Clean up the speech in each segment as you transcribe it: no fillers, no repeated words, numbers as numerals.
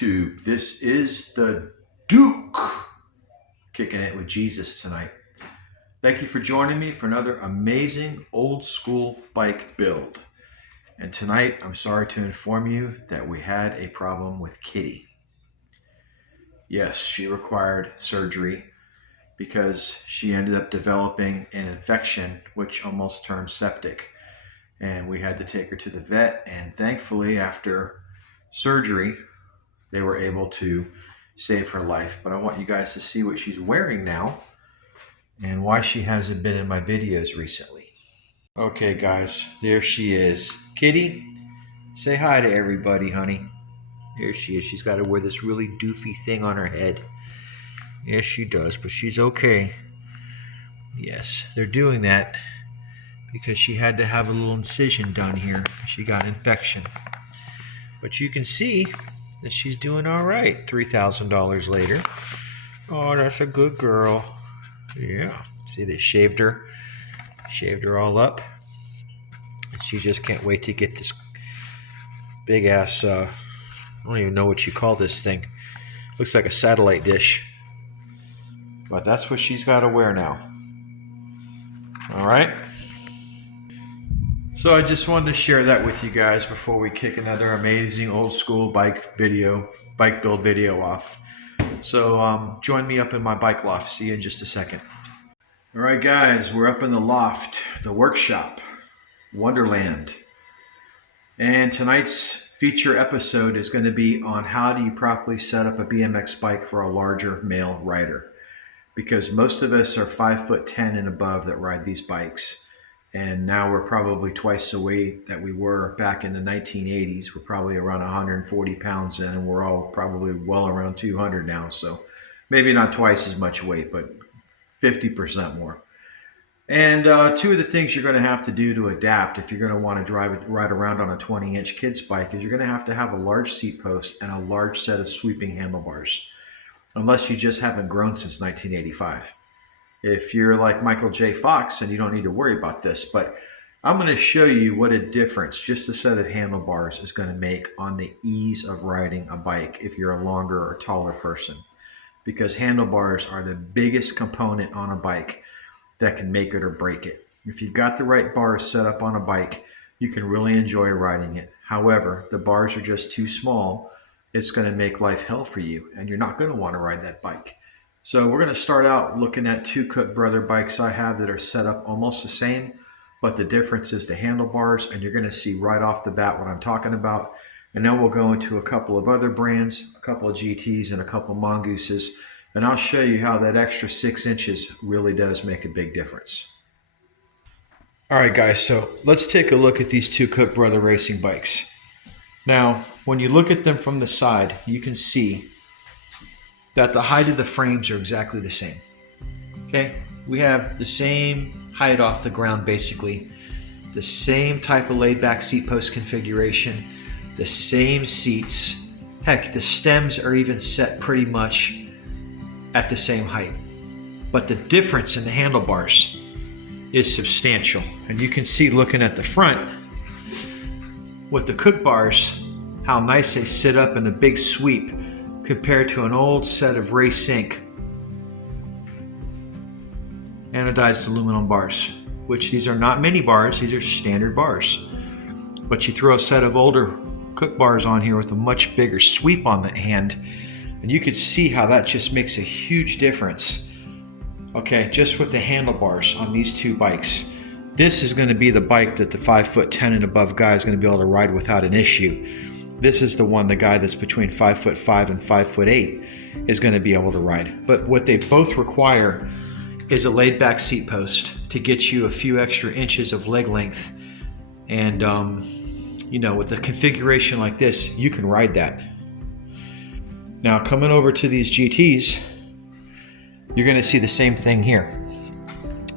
YouTube. This is the Duke kicking it with Jesus tonight. Thank you for joining me for another amazing old school bike build. And tonight, I'm sorry to inform you that we had a problem with Kitty. Yes, she required surgery because she ended up developing an infection which almost turned septic. And we had to take her to the vet, and thankfully after surgery, they were able to save her life. But I want you guys to see what she's wearing now and why she hasn't been in my videos recently. Okay guys, there she is. Kitty, say hi to everybody, honey. There she is. She's got to wear this really doofy thing on her head. Yes, she does, but she's okay. Yes, they're doing that because she had to have a little incision done here. She got an infection. But you can see that she's doing all right $3,000 later. Oh, that's a good girl. Yeah. See, they shaved her all up. And she just can't wait to get this big ass, I don't even know what you call this thing. Looks like a satellite dish. But that's what she's got to wear now. All right. So I just wanted to share that with you guys before we kick another amazing old school bike build video off. So join me up in my bike loft. See you in just a second. All right, guys, we're up in the loft, the workshop, Wonderland. And tonight's feature episode is going to be on how do you properly set up a BMX bike for a larger male rider. Because most of us are 5'10" and above that ride these bikes. And now we're probably twice the weight that we were back in the 1980s. We're probably around 140 pounds in, and we're all probably well around 200 now. So maybe not twice as much weight, but 50% more. And two of the things you're going to have to do to adapt if you're going to want to ride around on a 20-inch kid's bike is you're going to have a large seat post and a large set of sweeping handlebars. Unless you just haven't grown since 1985. If you're like Michael J. Fox, then you don't need to worry about this. But I'm going to show you what a difference just a set of handlebars is going to make on the ease of riding a bike if you're a longer or taller person. Because handlebars are the biggest component on a bike that can make it or break it. If you've got the right bars set up on a bike, you can really enjoy riding it. However, the bars are just too small. It's going to make life hell for you, and you're not going to want to ride that bike. So we're going to start out looking at two Cook Brother bikes I have that are set up almost the same, but the difference is the handlebars, and you're going to see right off the bat what I'm talking about. And then we'll go into a couple of other brands, a couple of GTs and a couple of Mongooses, and I'll show you how that extra 6 inches really does make a big difference. All right, guys, so let's take a look at these two Cook Brother racing bikes. Now, when you look at them from the side, you can see that the height of the frames are exactly the same. Okay, we have the same height off the ground basically, the same type of laid back seat post configuration, the same seats. Heck, the stems are even set pretty much at the same height. But the difference in the handlebars is substantial. And you can see looking at the front, with the Cook bars, how nice they sit up in a big sweep compared to an old set of Race Inc. anodized aluminum bars, which these are not mini bars, these are standard bars. But you throw a set of older Cook bars on here with a much bigger sweep on the hand, and you can see how that just makes a huge difference. Okay, just with the handlebars on these two bikes. This is going to be the bike that the 5'10" and above guy is going to be able to ride without an issue. This is the one the guy that's between 5'5" and 5'8" is going to be able to ride. But what they both require is a laid back seat post to get you a few extra inches of leg length. And, with a configuration like this, you can ride that. Now, coming over to these GTs, you're going to see the same thing here.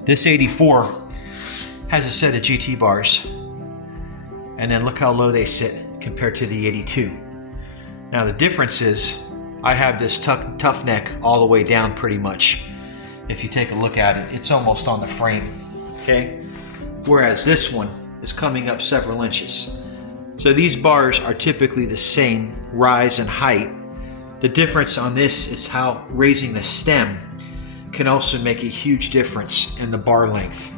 This 84 has a set of GT bars, and then look how low they sit compared to the 82. Now the difference is I have this tough neck all the way down pretty much. If you take a look at it, it's almost on the frame, okay? Whereas this one is coming up several inches. So these bars are typically the same rise and height The difference on this is how raising the stem can also make a huge difference in the bar length.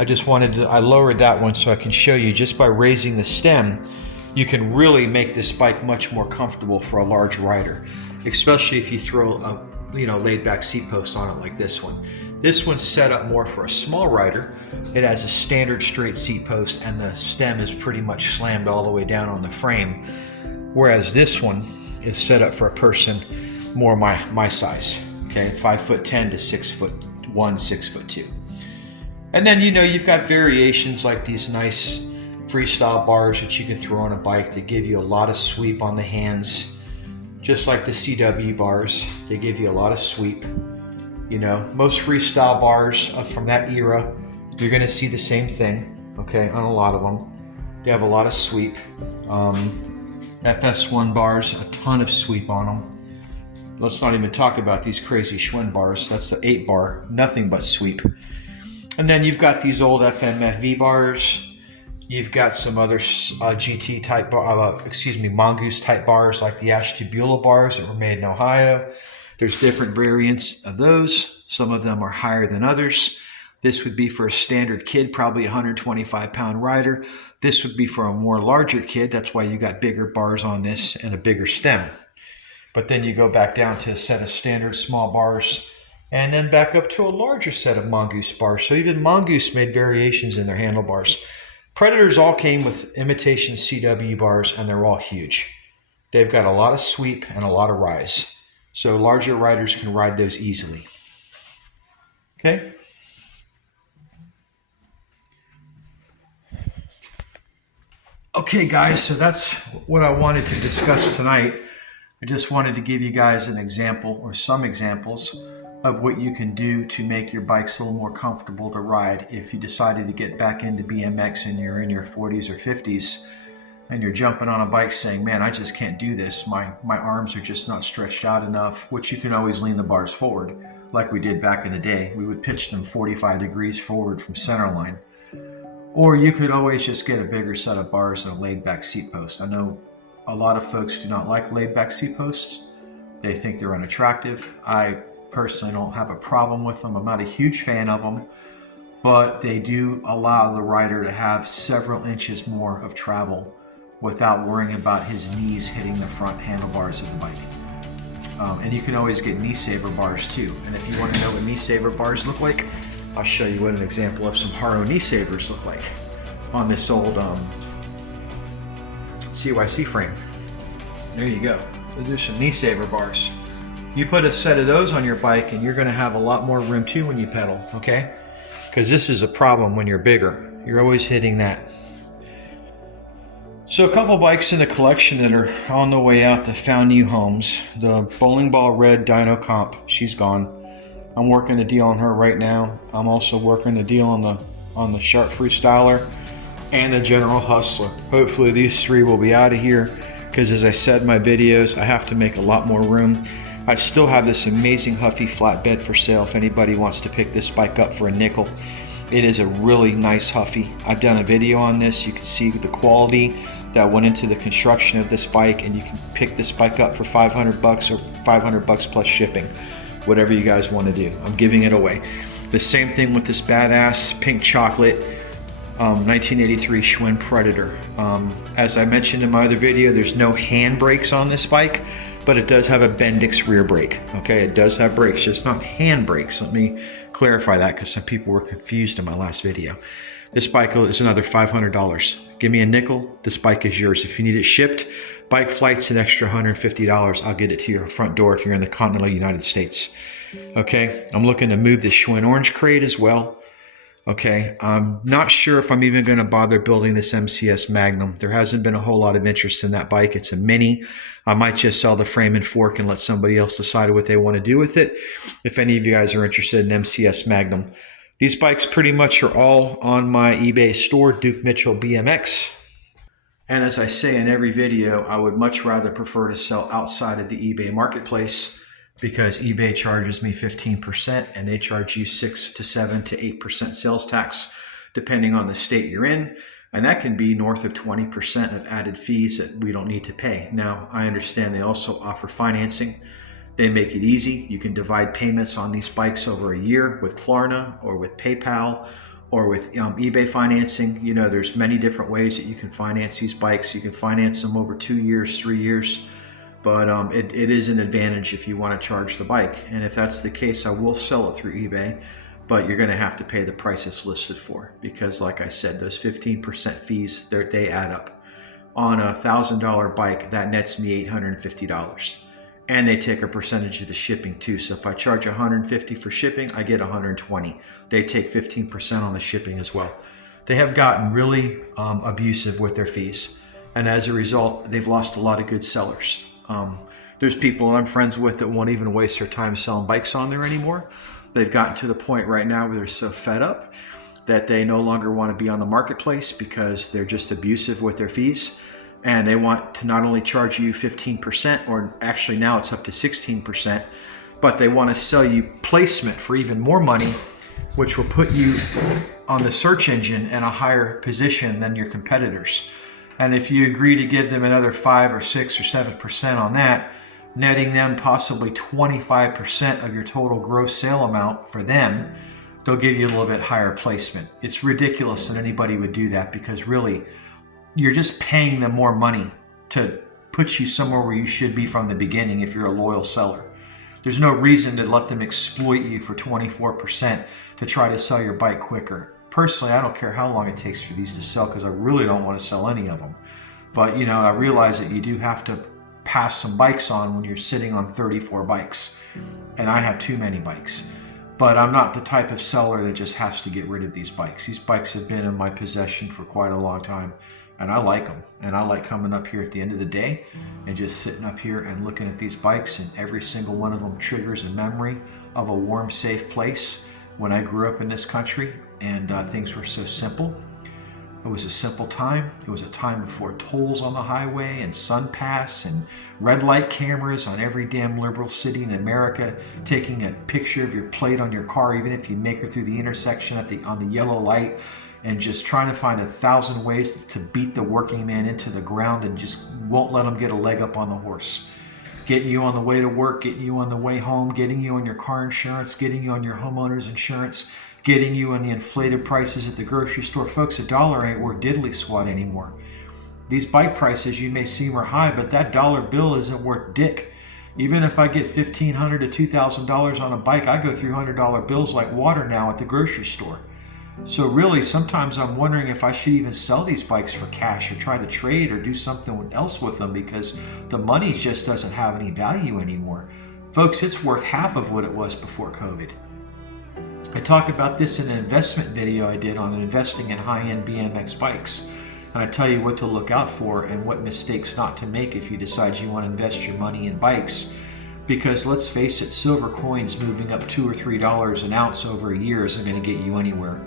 I lowered that one so I can show you just by raising the stem, you can really make this bike much more comfortable for a large rider, especially if you throw a laid back seat post on it like this one. This one's set up more for a small rider. It has a standard straight seat post and the stem is pretty much slammed all the way down on the frame. Whereas this one is set up for a person more my size, okay, 5'10" to 6'1", 6'2". And then you've got variations like these nice freestyle bars that you can throw on a bike. They give you a lot of sweep on the hands, just like the CW bars. They give you a lot of sweep. Most freestyle bars from that era, you're going to see the same thing, okay, on a lot of them. They have a lot of sweep. FS1 bars, a ton of sweep on them. Let's not even talk about these crazy Schwinn bars. That's the 8 bar, nothing but sweep. And then you've got these old FMFV bars. You've got some other GT type, Mongoose type bars like the Ashtabula bars that were made in Ohio. There's different variants of those. Some of them are higher than others. This would be for a standard kid, probably a 125-pound rider. This would be for a more larger kid. That's why you got bigger bars on this and a bigger stem. But then you go back down to a set of standard small bars and then back up to a larger set of Mongoose bars. So even Mongoose made variations in their handlebars. Predators all came with imitation CW bars and they're all huge. They've got a lot of sweep and a lot of rise. So larger riders can ride those easily. Okay. Okay guys, so that's what I wanted to discuss tonight. I just wanted to give you guys an example or some examples of what you can do to make your bikes a little more comfortable to ride. If you decided to get back into BMX and you're in your 40s or 50s and you're jumping on a bike saying, man, I just can't do this. My arms are just not stretched out enough, which you can always lean the bars forward like we did back in the day. We would pitch them 45 degrees forward from center line. Or you could always just get a bigger set of bars and a laid back seat post. I know a lot of folks do not like laid back seat posts. They think they're unattractive. I personally don't have a problem with them. I'm not a huge fan of them, but they do allow the rider to have several inches more of travel without worrying about his knees hitting the front handlebars of the bike. And you can always get knee saver bars too. And if you want to know what knee saver bars look like, I'll show you what an example of some Haro knee savers look like on this old CYC frame. There you go. Those are some knee saver bars. You put a set of those on your bike and you're going to have a lot more room too when you pedal, okay? Because this is a problem when you're bigger. You're always hitting that. So a couple bikes in the collection that are on the way out that found new homes. The Bowling Ball Red Dyno Comp, she's gone. I'm working the deal on her right now. I'm also working the deal on the Sharp Freestyler and the General Hustler. Hopefully these three will be out of here because as I said in my videos, I have to make a lot more room. I still have this amazing Huffy flatbed for sale if anybody wants to pick this bike up for a nickel. It is a really nice Huffy. I've done a video on this. You can see the quality that went into the construction of this bike, and you can pick this bike up for $500 or $500 plus shipping, whatever you guys want to do. I'm giving it away. The same thing with this badass pink chocolate 1983 Schwinn Predator. As I mentioned in my other video, there's no hand brakes on this bike, but it does have a Bendix rear brake. Okay, it does have brakes, just not hand brakes. Let me clarify that because some people were confused in my last video. This bike is another $500. Give me a nickel, this bike is yours. If you need it shipped, bike flight's an extra $150. I'll get it to your front door if you're in the continental United States. Okay, I'm looking to move the Schwinn Orange Crate as well. Okay, I'm not sure if I'm even going to bother building this MCS Magnum. There hasn't been a whole lot of interest in that bike. It's a mini. I might just sell the frame and fork and let somebody else decide what they want to do with it. If any of you guys are interested in MCS Magnum. These bikes pretty much are all on my eBay store, Duke Mitchell BMX. And as I say in every video, I would much rather prefer to sell outside of the eBay marketplace because eBay charges me 15% and they charge you 6 to 7 to 8% sales tax depending on the state you're in. And that can be north of 20% of added fees that we don't need to pay. Now, I understand they also offer financing. They make it easy. You can divide payments on these bikes over a year with Klarna or with PayPal or with eBay financing. You know, there's many different ways that you can finance these bikes. You can finance them over 2 years, 3 years. But it is an advantage if you want to charge the bike. And if that's the case, I will sell it through eBay. But you're going to have to pay the price it's listed for, because like I said, those 15% fees, they add up. On a $1,000 bike, that nets me $850. And they take a percentage of the shipping too. So if I charge $150 for shipping, I get $120. They take 15% on the shipping as well. They have gotten really abusive with their fees. And as a result, they've lost a lot of good sellers. There's people I'm friends with that won't even waste their time selling bikes on there anymore. They've gotten to the point right now where they're so fed up that they no longer want to be on the marketplace because they're just abusive with their fees. And they want to not only charge you 15%, or actually now it's up to 16%, but they want to sell you placement for even more money, which will put you on the search engine in a higher position than your competitors. And if you agree to give them another 5 or 6 or 7% on that, netting them possibly 25% of your total gross sale amount for them, they'll give you a little bit higher placement. It's ridiculous that anybody would do that, because really, you're just paying them more money to put you somewhere where you should be from the beginning if you're a loyal seller. There's no reason to let them exploit you for 24% to try to sell your bike quicker. Personally, I don't care how long it takes for these to sell, because I really don't want to sell any of them. But, you know, I realize that you do have to pass some bikes on when you're sitting on 34 bikes. And I have too many bikes. But I'm not the type of seller that just has to get rid of these bikes. These bikes have been in my possession for quite a long time. And I like them. And I like coming up here at the end of the day and just sitting up here and looking at these bikes. And every single one of them triggers a memory of a warm, safe place when I grew up in this country. And things were so simple. It was a simple time. It was a time before tolls on the highway and SunPass and red light cameras on every damn liberal city in America, taking a picture of your plate on your car, even if you make it through the intersection on the yellow light, and just trying to find 1,000 ways to beat the working man into the ground and just won't let him get a leg up on the horse. Getting you on the way to work, getting you on the way home, getting you on your car insurance, getting you on your homeowner's insurance, getting you on the inflated prices at the grocery store. Folks, $1 ain't worth diddly squat anymore. These bike prices you may seem are high, but that dollar bill isn't worth dick. Even if I get $1,500 to $2,000 on a bike, I go through $100 bills like water now at the grocery store. So really, sometimes I'm wondering if I should even sell these bikes for cash or try to trade or do something else with them, because the money just doesn't have any value anymore. Folks, it's worth half of what it was before COVID. I talk about this in an investment video I did on investing in high-end BMX bikes. And I tell you what to look out for and what mistakes not to make if you decide you want to invest your money in bikes. Because let's face it, silver coins moving up $2 or $3 an ounce over a year isn't going to get you anywhere.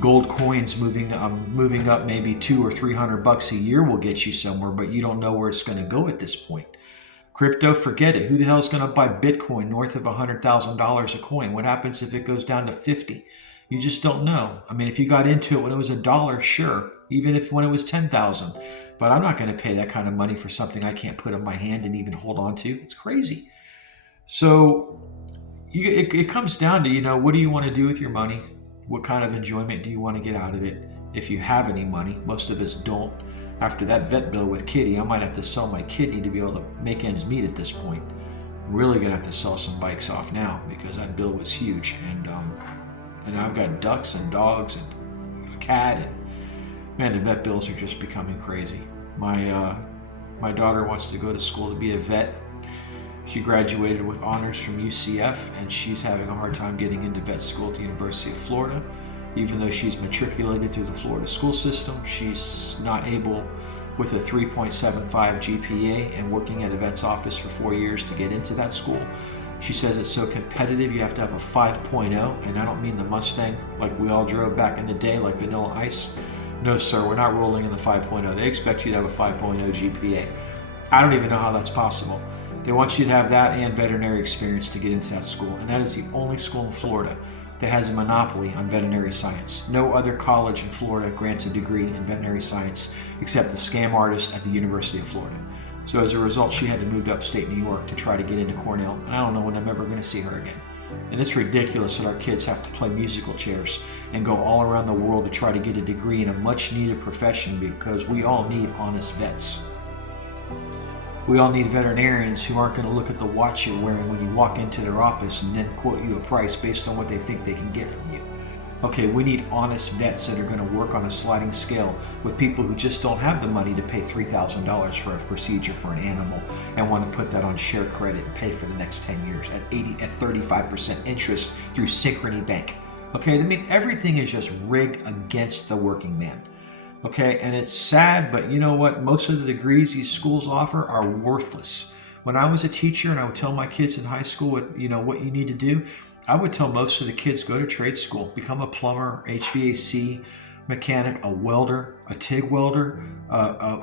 Gold coins moving up maybe $200 or $300 a year will get you somewhere, but you don't know where it's going to go at this point. Crypto, forget it. Who the hell is going to buy Bitcoin north of $100,000 a coin? What happens if it goes down to 50? You just don't know. I mean, if you got into it when it was $1, sure. Even if when it was 10,000, but I'm not going to pay that kind of money for something I can't put in my hand and even hold on to. It's crazy. So it comes down to, you know, what do you want to do with your money? What kind of enjoyment do you want to get out of it? If you have any money, most of us don't. After that vet bill with Kitty, I might have to sell my kidney to be able to make ends meet at this point. I'm really gonna have to sell some bikes off now because that bill was huge, and I've got ducks and dogs and a cat, and man, the vet bills are just becoming crazy. My daughter wants to go to school to be a vet. She graduated with honors from UCF, and she's having a hard time getting into vet school at the University of Florida. Even though she's matriculated through the Florida school system, she's not able, with a 3.75 GPA and working at a vet's office for 4 years, to get into that school. She says it's so competitive, you have to have a 5.0, and I don't mean the Mustang like we all drove back in the day, like Vanilla Ice. No, sir, we're not rolling in the 5.0. They expect you to have a 5.0 GPA. I don't even know how that's possible. They want you to have that and veterinary experience to get into that school, and that is the only school in Florida that has a monopoly on veterinary science. No other college in Florida grants a degree in veterinary science except the scam artist at the University of Florida. So as a result, she had to move to upstate New York to try to get into Cornell, and I don't know when I'm ever going to see her again. And it's ridiculous that our kids have to play musical chairs and go all around the world to try to get a degree in a much needed profession, because we all need honest vets. We all need veterinarians who aren't going to look at the watch you're wearing when you walk into their office and then quote you a price based on what they think they can get from you. Okay, we need honest vets that are going to work on a sliding scale with people who just don't have the money to pay $3,000 for a procedure for an animal and want to put that on share credit and pay for the next 10 years at 35% interest through Synchrony Bank. Okay, I mean, everything is just rigged against the working man. Okay, and it's sad, but you know what? Most of the degrees these schools offer are worthless. When I was a teacher and I would tell my kids in high school what you need to do, I would tell most of the kids, go to trade school, become a plumber, HVAC mechanic, a welder, a TIG welder,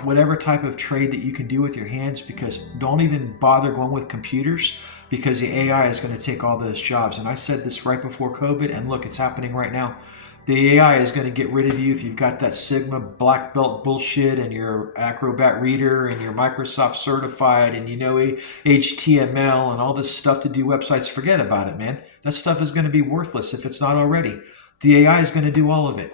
whatever type of trade that you can do with your hands, because don't even bother going with computers, because the AI is going to take all those jobs. And I said this right before COVID, and look, it's happening right now. The AI is going to get rid of you if you've got that Sigma black belt bullshit and your Acrobat Reader and your Microsoft certified and HTML and all this stuff to do websites. Forget about it, man. That stuff is going to be worthless if it's not already. The AI is going to do all of it.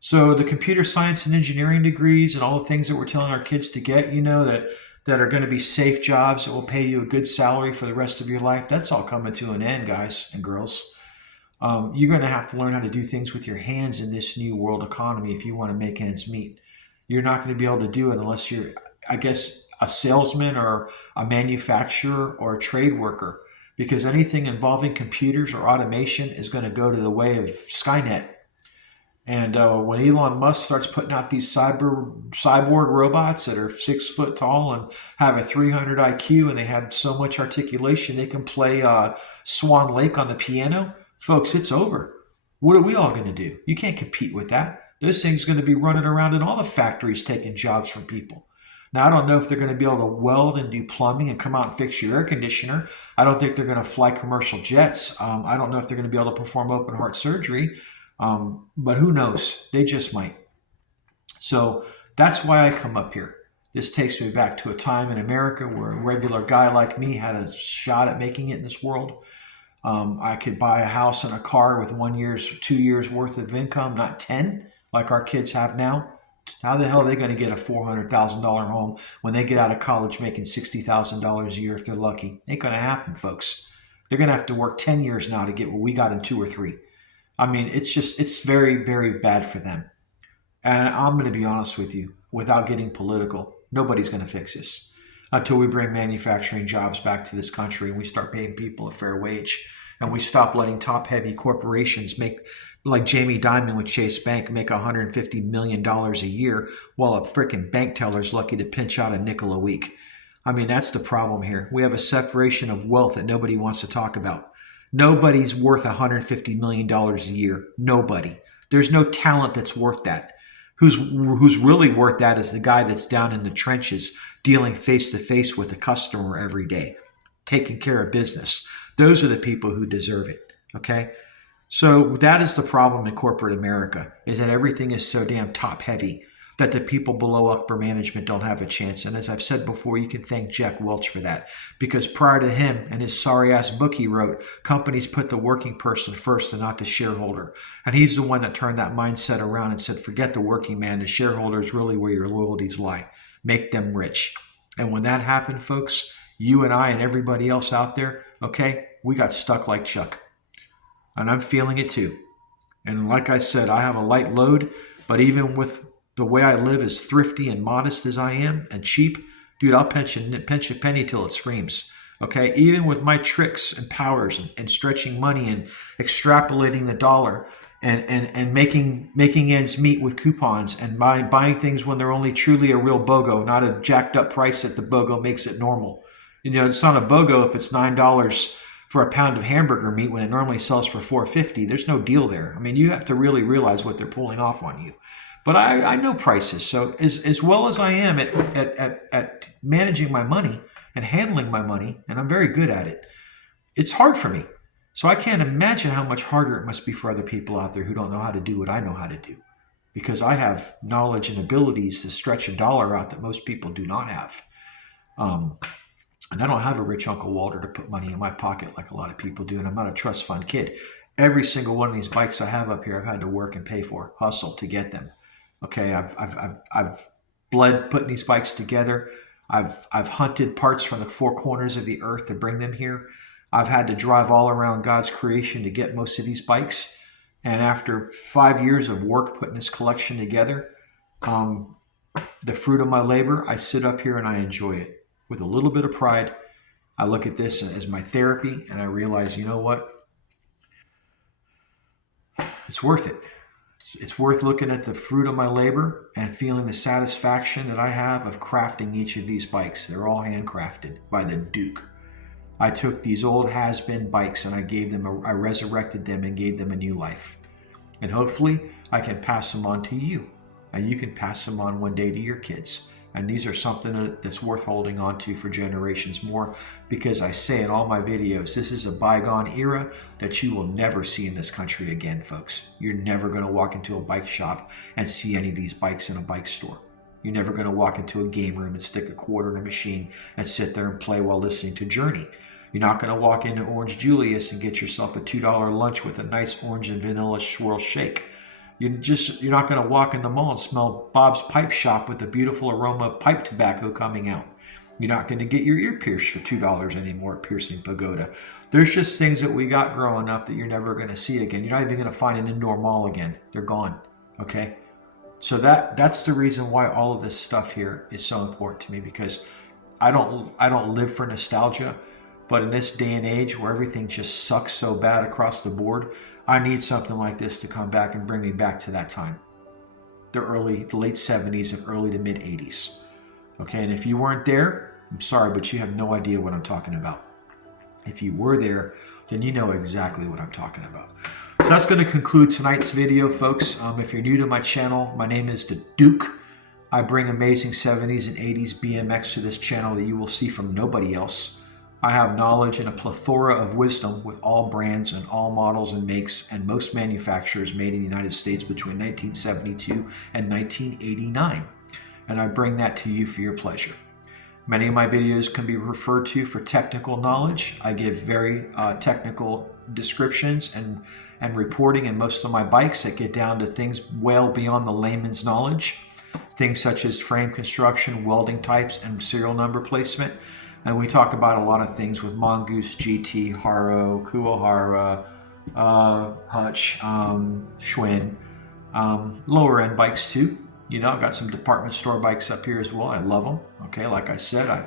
So the computer science and engineering degrees and all the things that we're telling our kids to get, that are going to be safe jobs that will pay you a good salary for the rest of your life, that's all coming to an end, guys and girls. You're going to have to learn how to do things with your hands in this new world economy if you want to make ends meet. You're not going to be able to do it unless you're, I guess, a salesman or a manufacturer or a trade worker, because anything involving computers or automation is going to go to the way of Skynet. And when Elon Musk starts putting out these cyborg robots that are 6 foot tall and have a 300 IQ and they have so much articulation they can play Swan Lake on the piano, folks, it's over. What are we all going to do? You can't compete with that. Those things are going to be running around in all the factories taking jobs from people. Now, I don't know if they're going to be able to weld and do plumbing and come out and fix your air conditioner. I don't think they're going to fly commercial jets. I don't know if they're going to be able to perform open heart surgery. But who knows? They just might. So that's why I come up here. This takes me back to a time in America where a regular guy like me had a shot at making it in this world. I could buy a house and a car with 1 year's, 2 years worth of income, not 10 like our kids have now. How the hell are they going to get a $400,000 home when they get out of college making $60,000 a year if they're lucky? Ain't going to happen, folks. They're going to have to work 10 years now to get what we got in 2 or 3. I mean, it's very, very bad for them. And I'm going to be honest with you, without getting political, nobody's going to fix this until we bring manufacturing jobs back to this country and we start paying people a fair wage and we stop letting top-heavy corporations make, like Jamie Dimon with Chase Bank, make $150 million a year while a freaking bank teller is lucky to pinch out a nickel a week. I mean, that's the problem here. We have a separation of wealth that nobody wants to talk about. Nobody's worth $150 million a year. Nobody. There's no talent that's worth that. Who's really worth that is the guy that's down in the trenches dealing face to face with the customer every day, taking care of business. Those are the people who deserve it. Okay? So that is the problem in corporate America, is that everything is so damn top heavy that the people below upper management don't have a chance. And as I've said before, you can thank Jack Welch for that, because prior to him and his sorry ass book he wrote, companies put the working person first and not the shareholder. And he's the one that turned that mindset around and said, forget the working man, the shareholder is really where your loyalties lie. Make them rich. And when that happened, folks, you and I and everybody else out there, okay, we got stuck like Chuck. And I'm feeling it too. And like I said, I have a light load, but even with the way I live, as thrifty and modest as I am and cheap, dude, I'll pinch a penny till it screams. Okay, even with my tricks and powers and stretching money and extrapolating the dollar and making ends meet with coupons and buying things when they're only truly a real BOGO, not a jacked up price that the BOGO makes it normal. You know, it's not a BOGO if it's $9 for a pound of hamburger meat when it normally sells for $4.50. There's no deal there. I mean, you have to really realize what they're pulling off on you. But I know prices. So as well as I am at managing my money and handling my money, and I'm very good at it, it's hard for me. So I can't imagine how much harder it must be for other people out there who don't know how to do what I know how to do. Because I have knowledge and abilities to stretch a dollar out that most people do not have. Um, and I don't have a rich Uncle Walter to put money in my pocket like a lot of people do. And I'm not a trust fund kid. Every single one of these bikes I have up here, I've had to work and pay for, hustle to get them. Okay, I've bled putting these bikes together. I've hunted parts from the four corners of the earth to bring them here. I've had to drive all around God's creation to get most of these bikes. And after 5 years of work putting this collection together, um, the fruit of my labor, I sit up here and I enjoy it with a little bit of pride. I look at this as my therapy and I realize, you know what? It's worth it. It's worth looking at the fruit of my labor and feeling the satisfaction that I have of crafting each of these bikes. They're all handcrafted by the Duke. I took these old has-been bikes and I resurrected them and gave them a new life. And hopefully I can pass them on to you. And you can pass them on one day to your kids. And these are something that's worth holding on to for generations more, because I say in all my videos, this is a bygone era that you will never see in this country again, folks. You're never going to walk into a bike shop and see any of these bikes in a bike store. You're never going to walk into a game room and stick a quarter in a machine and sit there and play while listening to Journey. You're not going to walk into Orange Julius and get yourself a $2 lunch with a nice orange and vanilla swirl shake. You're not going to walk in the mall and smell Bob's Pipe Shop with the beautiful aroma of pipe tobacco coming out. You're not going to get your ear pierced for $2 anymore at Piercing Pagoda. There's just things that we got growing up that you're never going to see again. You're not even going to find an indoor mall again. They're gone. Okay? So that's the reason why all of this stuff here is so important to me, because I don't live for nostalgia, but in this day and age where everything just sucks so bad across the board, I need something like this to come back and bring me back to that time. The late 70s and early to mid 80s. Okay, and if you weren't there, I'm sorry, but you have no idea what I'm talking about. If you were there, then you know exactly what I'm talking about. So that's going to conclude tonight's video, folks. If you're new to my channel, my name is The Duke. I bring amazing 70s and 80s BMX to this channel that you will see from nobody else. I have knowledge and a plethora of wisdom with all brands and all models and makes and most manufacturers made in the United States between 1972 and 1989. And I bring that to you for your pleasure. Many of my videos can be referred to for technical knowledge. I give very technical descriptions and reporting in most of my bikes that get down to things well beyond the layman's knowledge. Things such as frame construction, welding types, and serial number placement. And we talk about a lot of things with Mongoose, GT, Haro, Kuwahara, Hutch, Schwinn, lower end bikes too. You know, I've got some department store bikes up here as well. I love them. Okay, like I said, I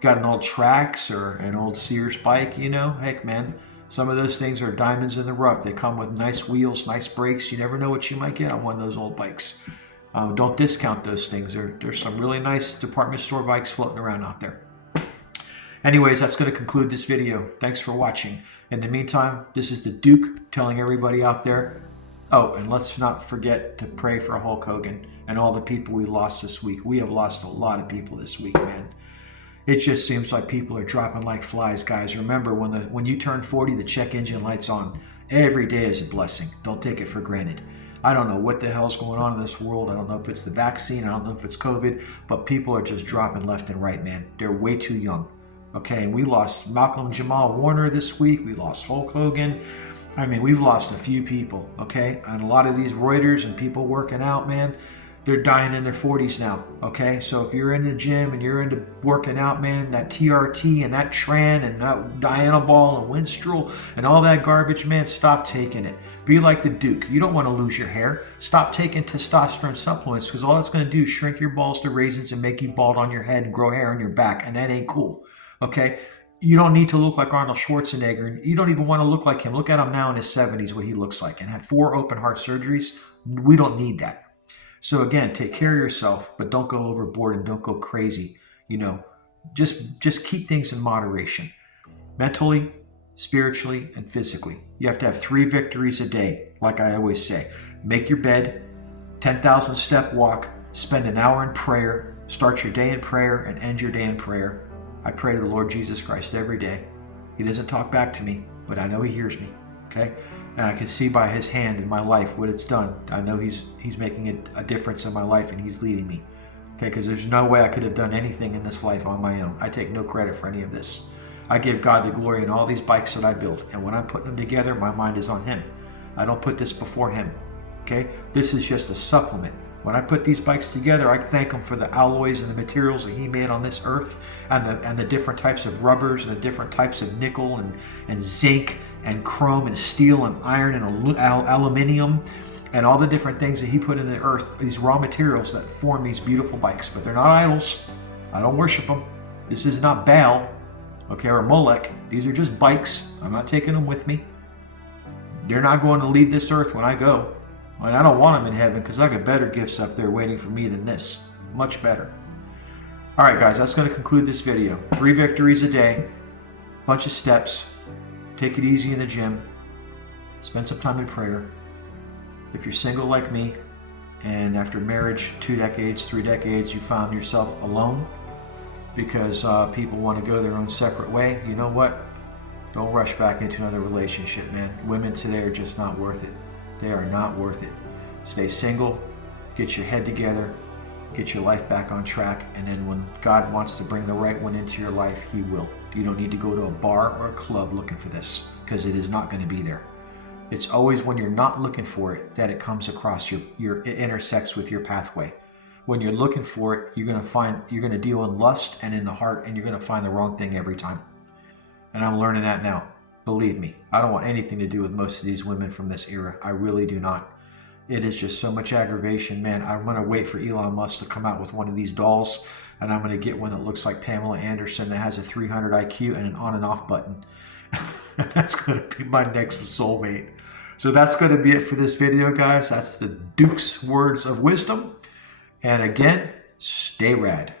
got an old Trax or an old Sears bike. You know, heck, man, some of those things are diamonds in the rough. They come with nice wheels, nice brakes. You never know what you might get on one of those old bikes. Don't discount those things. There's some really nice department store bikes floating around out there. Anyways, that's going to conclude this video. Thanks for watching. In the meantime, this is the Duke telling everybody out there. Oh, and let's not forget to pray for Hulk Hogan and all the people we lost this week. We have lost a lot of people this week, man. It just seems like people are dropping like flies, guys. Remember, when you turn 40, the check engine light's on. Every day is a blessing. Don't take it for granted. I don't know what the hell's going on in this world. I don't know if it's the vaccine. I don't know if it's COVID. But people are just dropping left and right, man. They're way too young. Okay, and we lost Malcolm Jamal Warner this week. We lost Hulk Hogan. I mean, we've lost a few people, okay? And a lot of these Reuters and people working out, man, they're dying in their 40s now, okay? So if you're in the gym and you're into working out, man, that TRT and that Tran and that Dianabol and Winstrol and all that garbage, man, stop taking it. Be like the Duke. You don't want to lose your hair. Stop taking testosterone supplements, because all that's going to do is shrink your balls to raisins and make you bald on your head and grow hair on your back, and that ain't cool. Okay, you don't need to look like Arnold Schwarzenegger. You don't even want to look like him. Look at him now in his 70s, what he looks like, and had 4 open heart surgeries. We don't need that. So again, take care of yourself, but don't go overboard and don't go crazy. You know, just keep things in moderation. Mentally, spiritually, and physically. You have to have 3 victories a day, like I always say. Make your bed, 10,000 step walk, spend an hour in prayer, start your day in prayer, and end your day in prayer. I pray to the Lord Jesus Christ every day. He doesn't talk back to me, but I know he hears me, okay? And I can see by his hand in my life what it's done. I know he's making a difference in my life, and he's leading me, okay? Because there's no way I could have done anything in this life on my own. I take no credit for any of this. I give God the glory in all these bikes that I build, and when I'm putting them together, my mind is on him. I don't put this before him, okay? This is just a supplement. When I put these bikes together, I thank him for the alloys and the materials that he made on this earth, and the different types of rubbers and the different types of nickel and zinc and chrome and steel and iron and aluminium and all the different things that he put in the earth, these raw materials that form these beautiful bikes. But they're not idols. I don't worship them. This is not Baal, okay, or Molech. These are just bikes. I'm not taking them with me. They're not going to leave this earth when I go. And I don't want them in heaven because I got better gifts up there waiting for me than this. Much better. All right, guys, that's going to conclude this video. 3 victories a day, bunch of steps. Take it easy in the gym. Spend some time in prayer. If you're single like me, and after marriage, 2 decades, 3 decades, you found yourself alone because people want to go their own separate way, you know what? Don't rush back into another relationship, man. Women today are just not worth it. They are not worth it. Stay single, get your head together, get your life back on track, and then when God wants to bring the right one into your life, he will. You don't need to go to a bar or a club looking for this, because it is not going to be there. It's always when you're not looking for it that it comes across it intersects with your pathway. When you're looking for it, you're going to deal in lust and in the heart, and you're going to find the wrong thing every time. And I'm learning that now. Believe me, I don't want anything to do with most of these women from this era. I really do not. It is just so much aggravation, man. I'm going to wait for Elon Musk to come out with one of these dolls, and I'm going to get one that looks like Pamela Anderson that has a 300 IQ and an on and off button. That's going to be my next soulmate. So that's going to be it for this video, guys. That's the Duke's words of wisdom. And again, stay rad.